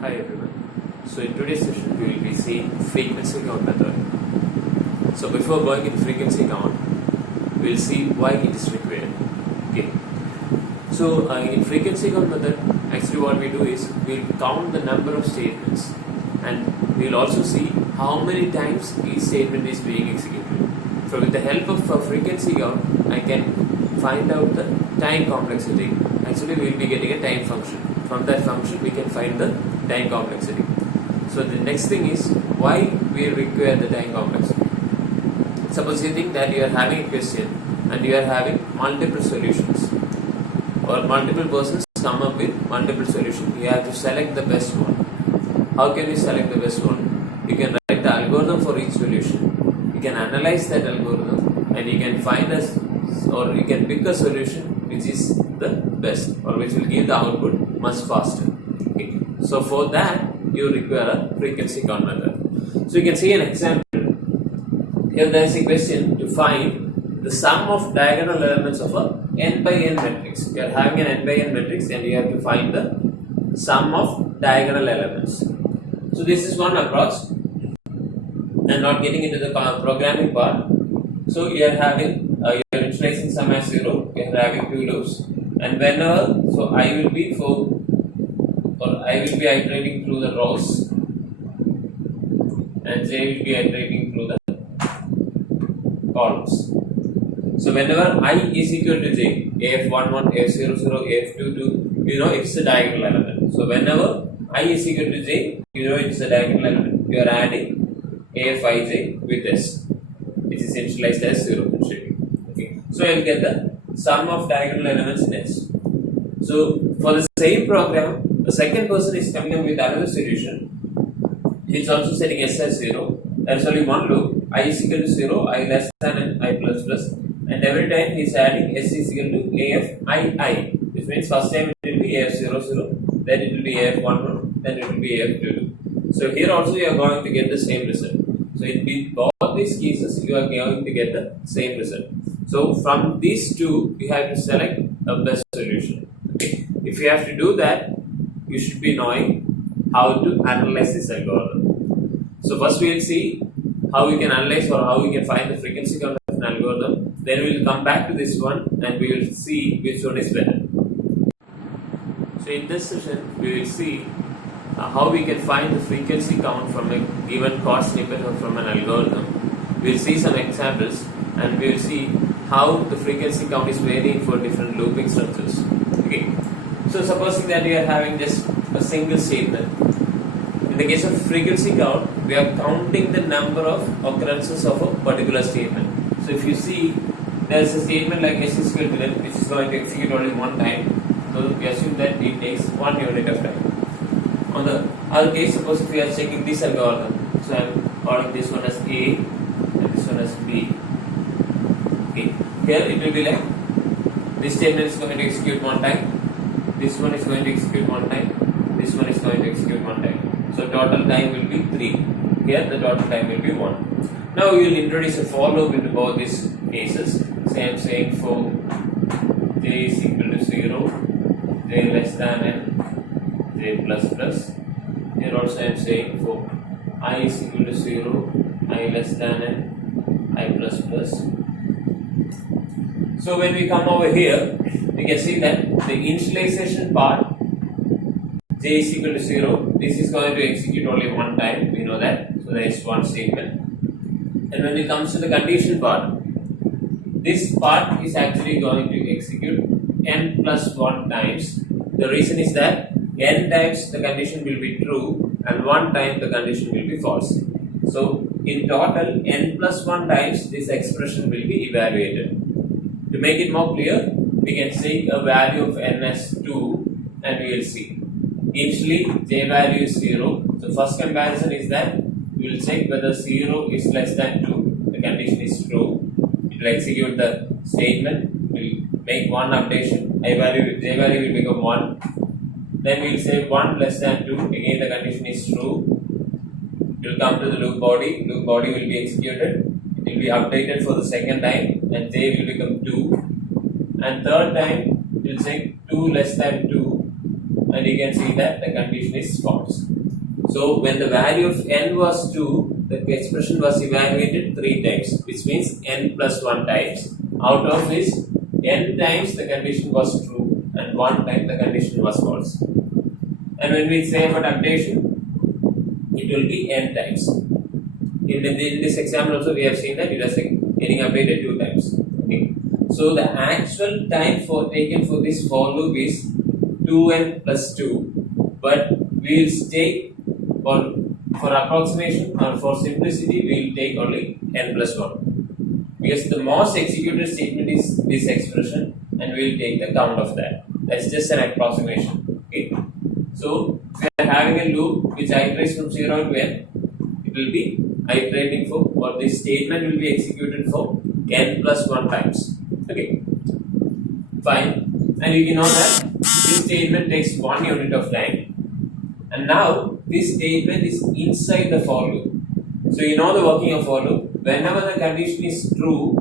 Hi everyone. So in today's session we will be seeing frequency count method. So before going into frequency count, we will see why it is required. Okay. So in frequency count method, actually what we do is we will count the number of statements, and we will also see how many times each statement is being executed. So with the help of frequency count, I can find out the time complexity. Actually we will be getting a time function. From that function we can find the time complexity. So the next thing is why we require the time complexity. Suppose you think that you are having a question and you are having multiple solutions, or multiple persons come up with multiple solutions. You have to select the best one. How can you select the best one? You can write the algorithm for each solution. You can analyze that algorithm and you can find us, or you can pick a solution which is the best or which will give the output much faster. Okay. So for that you require a frequency count method. So you can see an example. Here there is a question to find the sum of diagonal elements of a n by n matrix. You are having an n by n matrix and you have to find the sum of diagonal elements. So this is one approach, and not getting into the programming part. So you are having you are initializing sum as 0. You are having two loops, and whenever I will be iterating through the rows, and j will be iterating through the columns. So whenever I is equal to j, af11, af00, af22, you know it's a diagonal element. So whenever I is equal to j, you know it's a diagonal element. You are adding afij with s, which is initialized as 0. Okay. So you will get the sum of diagonal elements in s. So for the same program, the second person is coming up with another solution. It's also setting s as 0. There's only one loop. I is equal to 0, I less than and I plus plus, and every time he is adding s is equal to af which means first time it will be af00, then it will be af11, then it will be af22. So here also you are going to get the same result. So in both these cases you are going to get the same result. So from these two you have to select the best solution. Okay. If you have to do that, you should be knowing how to analyze this algorithm. So first we will see how we can analyze, or how we can find the frequency count of an algorithm. Then we will come back to this one and we will see which one is better. So in this session we will see how we can find the frequency count from a given code snippet or from an algorithm. We will see some examples, and we will see how the frequency count is varying for different looping structures. Okay. So supposing that we are having just a single statement. In the case of frequency count, we are counting the number of occurrences of a particular statement. So if you see, there is a statement like s is equal to n, which is going to execute only one time. So we assume that it takes 1 unit of time. On the other case, suppose if we are checking this algorithm, so I am calling this one as A and this one as B. Okay. Here it will be like this statement is going to execute one time, this one is going to execute one time, this one is going to execute one time. So total time will be 3. Here the total time will be 1. Now we will introduce a for loop into both these cases. So I am saying for j is equal to 0, j less than n, j plus plus. Here also I am saying for I is equal to 0, I less than n, I plus plus. So when we come over here, we can see that the initialization part, j is equal to 0, this is going to execute only one time, we know that, so there is one statement. And when it comes to the condition part, this part is actually going to execute n plus 1 times. The reason is that n times the condition will be true and 1 time the condition will be false. So in total n plus 1 times this expression will be evaluated. To make it more clear, we can say a value of n as 2, and we will see. Initially j value is 0. So first comparison is that we will check whether 0 is less than 2, the condition is true. It will execute the statement, will make one updation, j value will become 1. Then we will say 1 less than 2, again the condition is true. It will come to the loop body will be executed, it will be updated for the second time, and j will become 2. And third time it will say 2 less than 2, and you can see that the condition is false. So when the value of n was 2, the expression was evaluated 3 times, which means n plus 1 times. Out of this, n times the condition was true and 1 time the condition was false. And when we say about updation, it will be n times. In this example also we have seen that it was getting updated 2 times. Okay. So the actual time taken for this for loop is 2n plus 2, but we will take for approximation or for simplicity we will take only n plus 1, because the most executed statement is this expression and we will take the count of that. That's just an approximation. Okay. So if we are having a loop which iterates from 0 to n, it will be iterating for, or this statement will be executed for n plus 1 times. Okay, fine. And you know that this statement takes 1 unit of time, and now this statement is inside the for loop. So you know the working of for loop. Whenever the condition is true,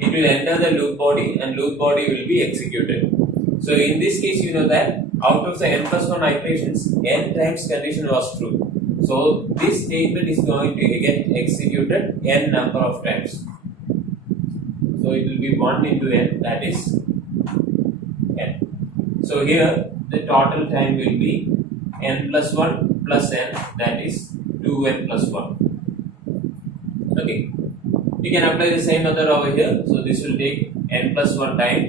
it will enter the loop body and loop body will be executed. So in this case, you know that out of the n plus 1 iterations, n times condition was true. So this statement is going to get executed n number of times. So it will be 1 into n, that is n. So here the total time will be n plus 1 plus n, that is 2n plus 1. Okay. You can apply the same method over here. So this will take n plus 1 time,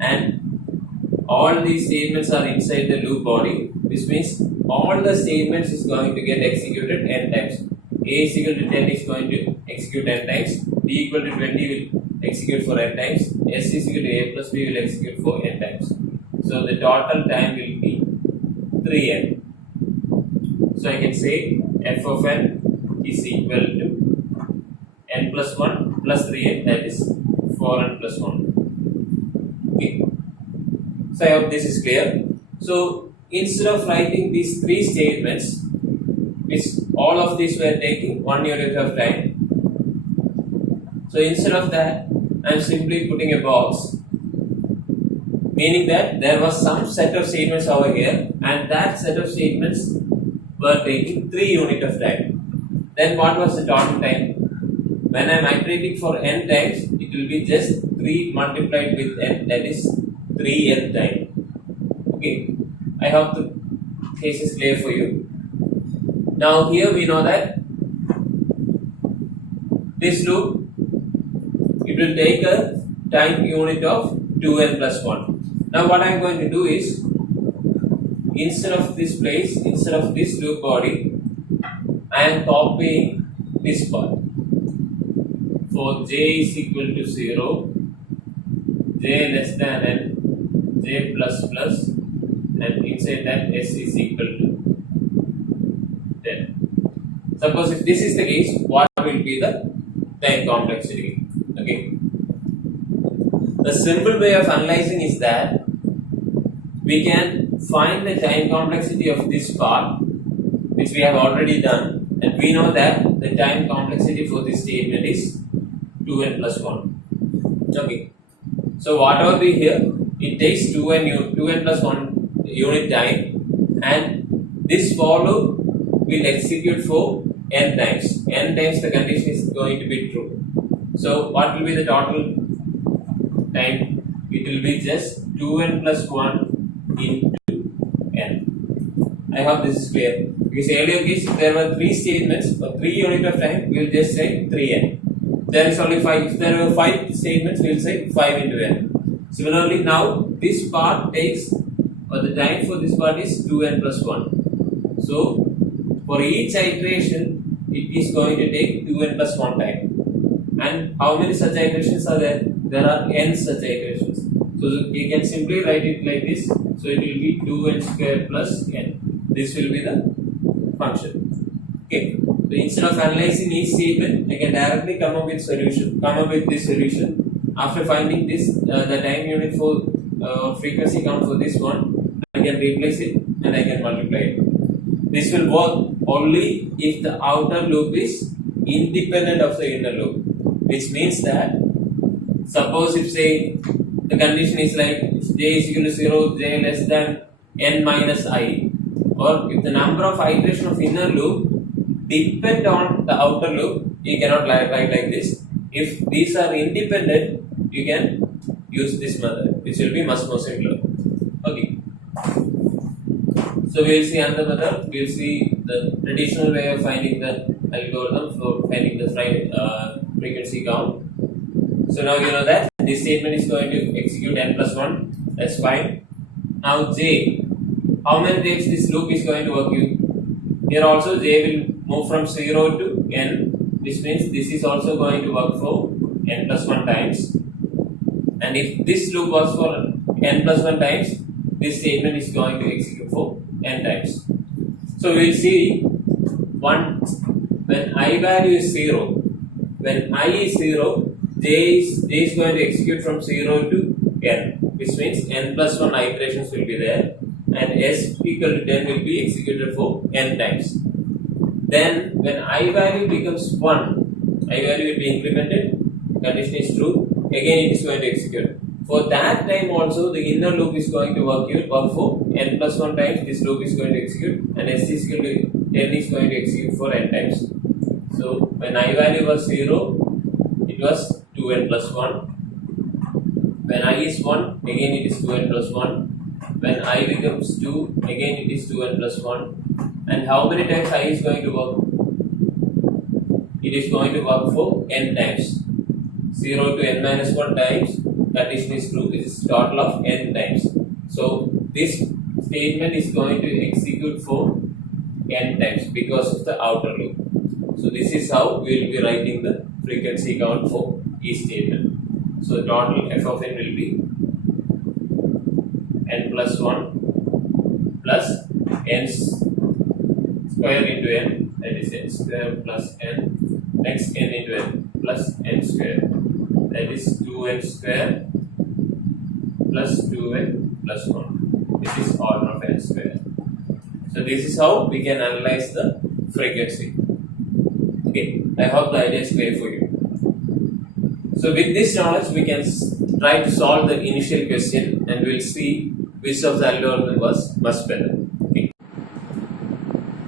and all these statements are inside the loop body, which means all the statements is going to get executed n times. A is equal to 10 is going to execute n times, b equal to 20 will execute for n times, s is equal to a plus b will execute for n times. So the total time will be 3n. So I can say f of n is equal to n plus 1 plus 3n, that is 4n plus 1. Okay. So I hope this is clear. So instead of writing these 3 statements, which all of these were taking 1 unit of time, so instead of that, I am simply putting a box, meaning that there was some set of statements over here, and that set of statements were taking 3 unit of time. Then what was the total time? When I am iterating for n times, it will be just 3 multiplied with n, that is 3n time. Okay, I hope the case is clear for you. Now here we know that this loop, it will take a time unit of 2n plus 1. Now what I am going to do is, instead of this place, instead of this loop body, I am copying this part. For j is equal to 0, j less than n, j plus plus, and inside that s is equal to 10. Suppose if this is the case, what will be the time complexity? Okay. The simple way of analyzing is that we can find the time complexity of this part, which we have already done, and we know that the time complexity for this statement is 2n plus 1. Okay. So whatever we here, it takes 2n plus 1 unit time, and this for loop will execute for n times. N times the condition is going to be true. So what will be the total time? It will be just 2n plus 1 into n. I hope this is clear. Because earlier case, if there were 3 statements for 3 unit of time, we will just say 3n. There is only 5. If there were 5 statements, we will say 5 into n. Similarly, now this part takes, or the time for this part is 2n plus 1. So for each iteration, it is going to take 2n plus 1 time. And how many such iterations are there? There are n such iterations. So you can simply write it like this. So it will be 2n square plus n. This will be the function. Okay. So instead of analyzing each statement, I can directly come up with this solution. After finding this, the time unit for frequency count for this one, I can replace it and I can multiply it. This will work only if the outer loop is independent of the inner loop, which means that suppose if say the condition is like if j is equal to 0, j less than n minus I, or if the number of iteration of inner loop depend on the outer loop, you cannot write like this. If these are independent, you can use this method, which will be much more simpler. Okay. So we will see another method. We will see the traditional way of finding the algorithm for finding the frequency count. So now you know that this statement is going to execute n plus 1. That's fine. Now j, how many times this loop is going to work you? Here also j will move from 0 to n. This means this is also going to work for n plus 1 times. And if this loop works for n plus 1 times, this statement is going to execute for n times. So we will see when I value is 0, when I is 0, j is going to execute from 0 to n, which means n plus 1 iterations will be there, and s equal to 10 will be executed for n times. Then when I value becomes 1, I value will be incremented, condition is true, again it is going to execute. For that time also the inner loop is going to work for n plus 1 times, this loop is going to execute, and s is equal to 10 is going to execute for n times. So when I value was 0, it was 2n plus 1. When I is 1, again it is 2n plus 1. When I becomes 2, again it is 2n plus 1. And how many times I is going to work? It is going to work for n times. 0 to n minus 1 times, condition is true, this is total of n times. So this statement is going to execute for n times because of the outer loop. So this is how we will be writing the frequency count for each statement. So total f of n will be n plus 1 plus n square into n, that is n square plus n, next n into n plus n square, that is 2n square plus 2n plus 1. This is order of n square. So this is how we can analyze the frequency. Okay, I hope the idea is clear for you. So with this knowledge, we can try to solve the initial question, and we'll see which of the algorithm was much better. Okay.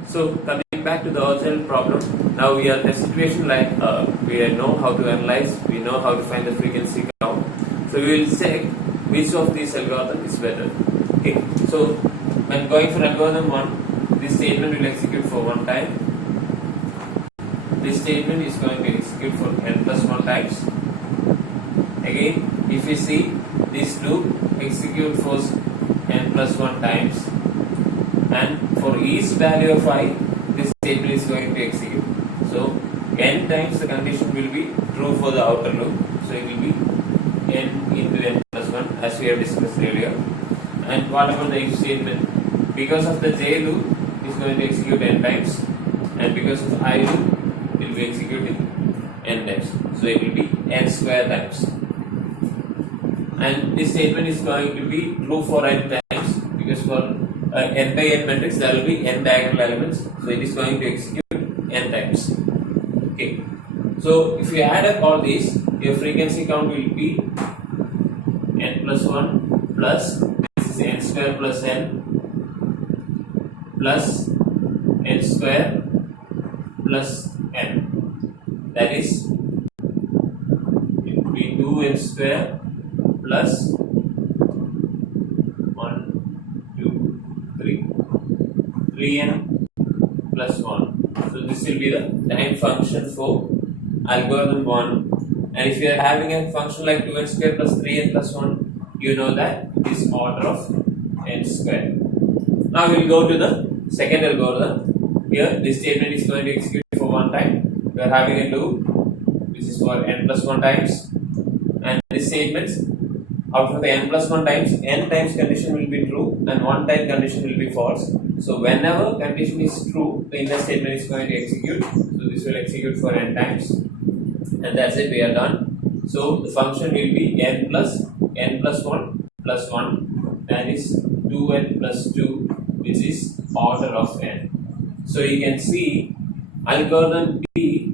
So coming back to the original problem, now we are in a situation like we know how to analyze, we know how to find the frequency count. So we will check which of these algorithm is better. Okay. So when going for algorithm 1, this statement will execute for 1 time. This statement is going to execute for n plus 1 times. Again, if we see this loop execute for n plus 1 times, and for each value of I, this statement is going to execute. So n times the condition will be true for the outer loop. So it will be n into n plus 1 as we have discussed earlier. And what about the if statement? Because of the j loop is going to execute n times, and because of I loop it will be executed n times. So it will be n square times. And this statement is going to be true for n times, because for n by n matrix there will be n diagonal elements. So it is going to execute n times. Okay. So if you add up all these, your frequency count will be n plus 1 plus this is n square plus n plus n square plus n. That is, it will be 2n square plus 1, 2, 3, 3n plus 1. So this will be the time function for algorithm 1. And if you are having a function like 2n square plus 3n plus 1, you know that it is order of n square. Now we will go to the second algorithm. Here this statement is going to execute for 1 time. We are having a loop which is for n plus 1 times, and this statement after the n plus 1 times, n times condition will be true and 1 time condition will be false. So whenever condition is true, the inner statement is going to execute. So this will execute for n times, and that's it, we are done. So the function will be n plus 1 plus 1, that is 2n plus 2, which is order of n. So you can see algorithm B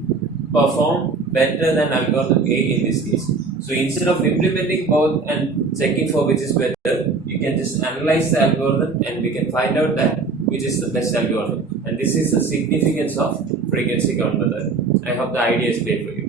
perform better than algorithm A in this case. So instead of implementing both and checking for which is better, you can just analyze the algorithm and we can find out that which is the best algorithm. And this is the significance of frequency count method. I hope the idea is clear for you.